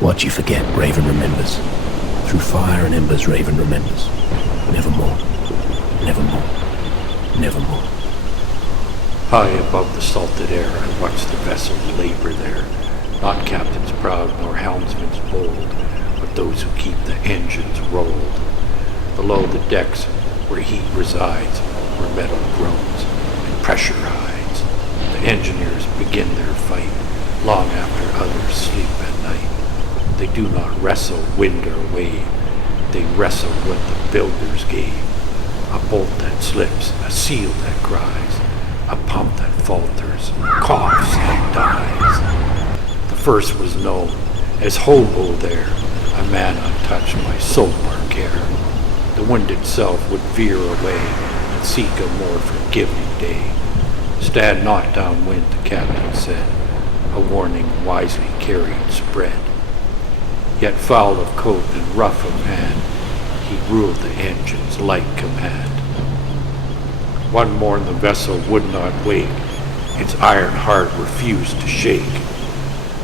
What you forget, Raven remembers. Through fire and embers, Raven remembers. Nevermore, nevermore, nevermore. High above the salted air, I watched the vessels labor there, not captains proud nor helmsmen's bold, but those who keep the engines rolled. Below the decks, where heat resides, where metal groans and pressure hides, the engineers begin their fight long after others sleep at night. They do not wrestle wind or wave, they wrestle what the builders gave. A bolt that slips, a seal that cries, a pump that falters, coughs and dies. The first was known as Hobo there, a man untouched by soap or care. The wind itself would veer away and seek a more forgiving day. Stand not downwind, the captain said, a warning wisely carried spread. Yet foul of coat and rough of hand, he ruled the engine's light command. One morn the vessel would not wake, its iron heart refused to shake.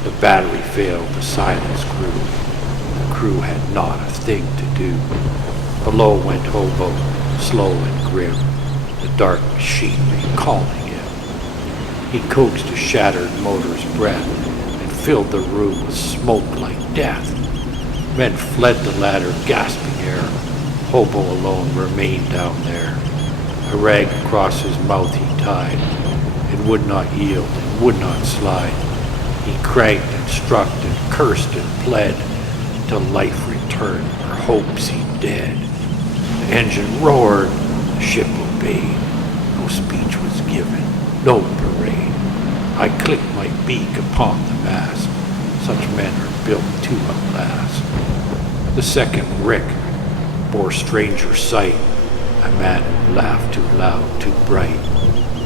The battery failed, the silence grew. The crew had not a thing to do. Below went Hobo, slow and grim, the dark machinery calling him. He coaxed a shattered motor's breath and filled the room with smoke like death. Men fled the ladder, gasping air. Hobo alone remained down there. A rag across his mouth he tied. It would not yield, it would not slide. He cranked and struck and cursed and pled, till life returned, or hope seemed dead. The engine roared, the ship obeyed. No speech was given, no parade. I clicked my beak upon the mast. Such men are built to outlast. The second rick bore stranger sight, a man who laughed too loud, too bright.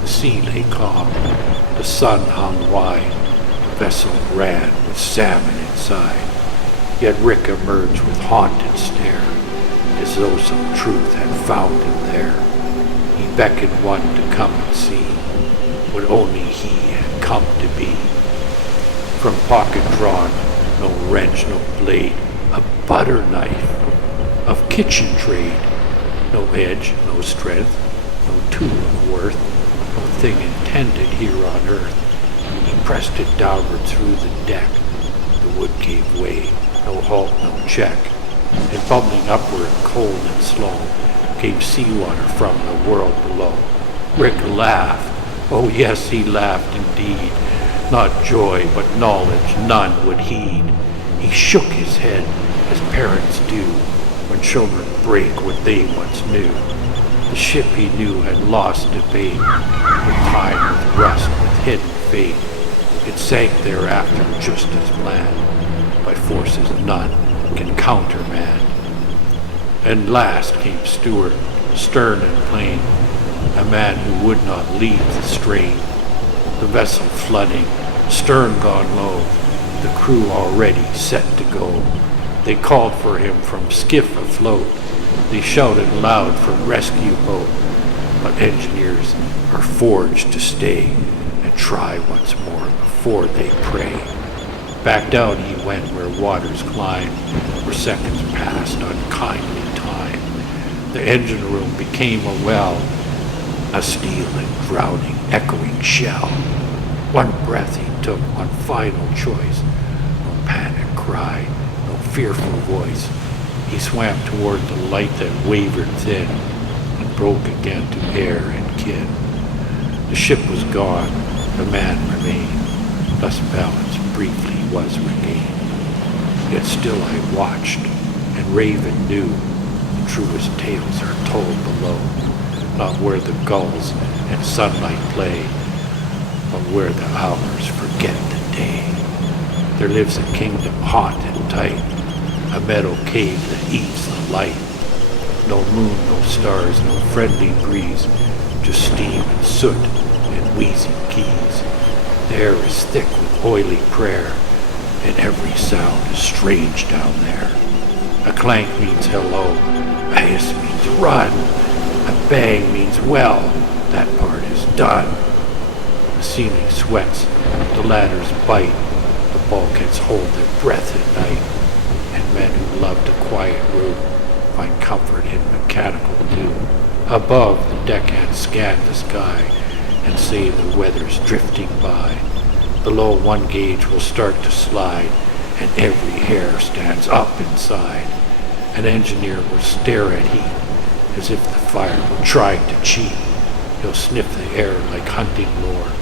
The sea lay calm, the sun hung wide, the vessel ran with salmon inside. Yet Rick emerged with haunted stare, as though some truth had found him there. He beckoned one to come and see what only he had come to be. From pocket drawn, no wrench, no blade, a butter knife of kitchen trade. No edge, no strength, no tool of worth, no thing intended here on earth. He pressed it downward through the deck. The wood gave way, no halt, no check. And bubbling upward, cold and slow, came seawater from the world below. Rick laughed. Oh yes, he laughed indeed. Not joy, but knowledge none would heed. He shook his head, as parents do, when children break what they once knew. The ship he knew had lost debate, with time, with rust, with hidden fate. It sank thereafter just as planned, by forces none can countermand. And last came Stewart, stern and plain, a man who would not leave the strain. The vessel flooding, stern gone low, the crew already set to go. They called for him from skiff afloat. They shouted loud from rescue boat. But engineers are forged to stay and try once more before they pray. Back down he went where waters climb, where seconds passed unkindly time. The engine room became a well, a steel and drowning, echoing shell. One breath he took, one final choice. No panic cry, no fearful voice. He swam toward the light that wavered thin and broke again to air and kin. The ship was gone, the man remained. Thus balance briefly was regained. Yet still I watched, and Raven knew the truest tales are told below, not where the gulls and sunlight play, but where the hours forget the day. There lives a kingdom hot and tight, a meadow cave that eats the light. No moon, no stars, no friendly breeze, just steam and soot and wheezing keys. The air is thick with oily prayer, and every sound is strange down there. A clank means hello, a hiss means run, a bang means well, that part is done. The ceiling sweats, the ladders bite, the bulkheads hold their breath at night, and men who loved a quiet room find comfort in mechanical doom. Above, the deckhands scan the sky and say the weather's drifting by. Below, one gauge will start to slide, and every hair stands up inside. An engineer will stare at heat as if the fire were trying to cheat. He'll sniff the air like hunting lore,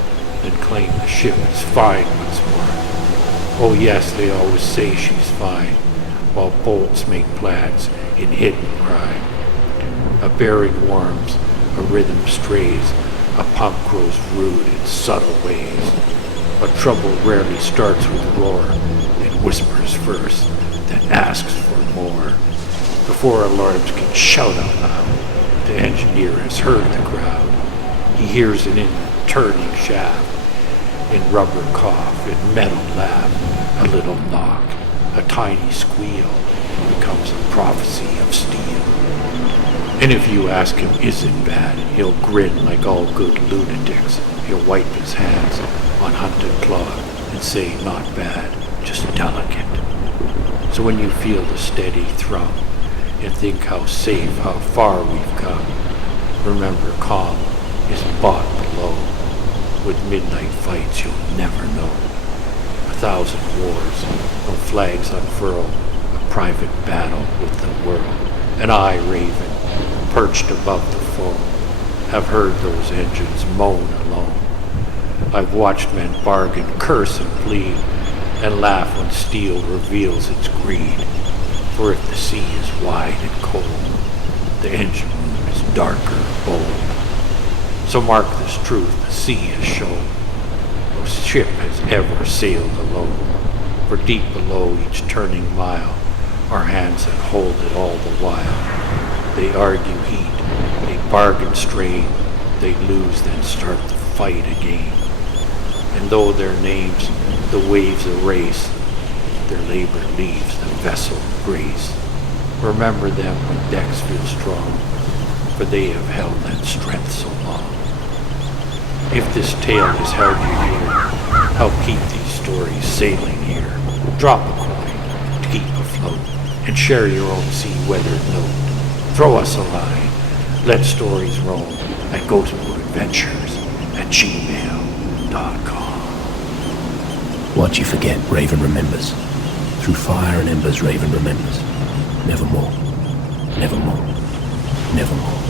then claim the ship is fine once more. Oh yes, they always say she's fine, while bolts make plans in hidden crime. A bearing warms, a rhythm strays, a pump grows rude in subtle ways. But trouble rarely starts with roar, it whispers first, then asks for more. Before alarms can shout out loud, the engineer has heard the crowd. He hears it in the turning shaft, in rubber cough, in metal laugh, a little knock, a tiny squeal becomes a prophecy of steel. And if you ask him, is it bad, he'll grin like all good lunatics. He'll wipe his hands on hunted cloth and say, not bad, just delicate. So when you feel the steady thrum and think how safe, how far we've come, remember calm is bought below. With midnight fights you'll never know. 1,000 wars, no flags unfurl, a private battle with the world. And I, Raven, perched above the foe, have heard those engines moan alone. I've watched men bargain, curse and plead, and laugh when steel reveals its greed. For if the sea is wide and cold, the engine room is darker, bold. So mark this truth, the sea has shown, no ship has ever sailed alone. For deep below each turning mile, our hands that hold it all the while. They argue heat, they bargain strain, they lose then start the fight again. And though their names the waves erase, their labor leaves the vessel grace. Remember them when decks feel strong, for they have held that strength so long. If this tale has held you here, help keep these stories sailing here. Drop a coin to keep afloat, and share your own sea-weathered note. Throw us a line, let stories roam at ghostboardadventures@gmail.com. What you forget, Raven remembers. Through fire and embers, Raven remembers. Nevermore, nevermore, nevermore.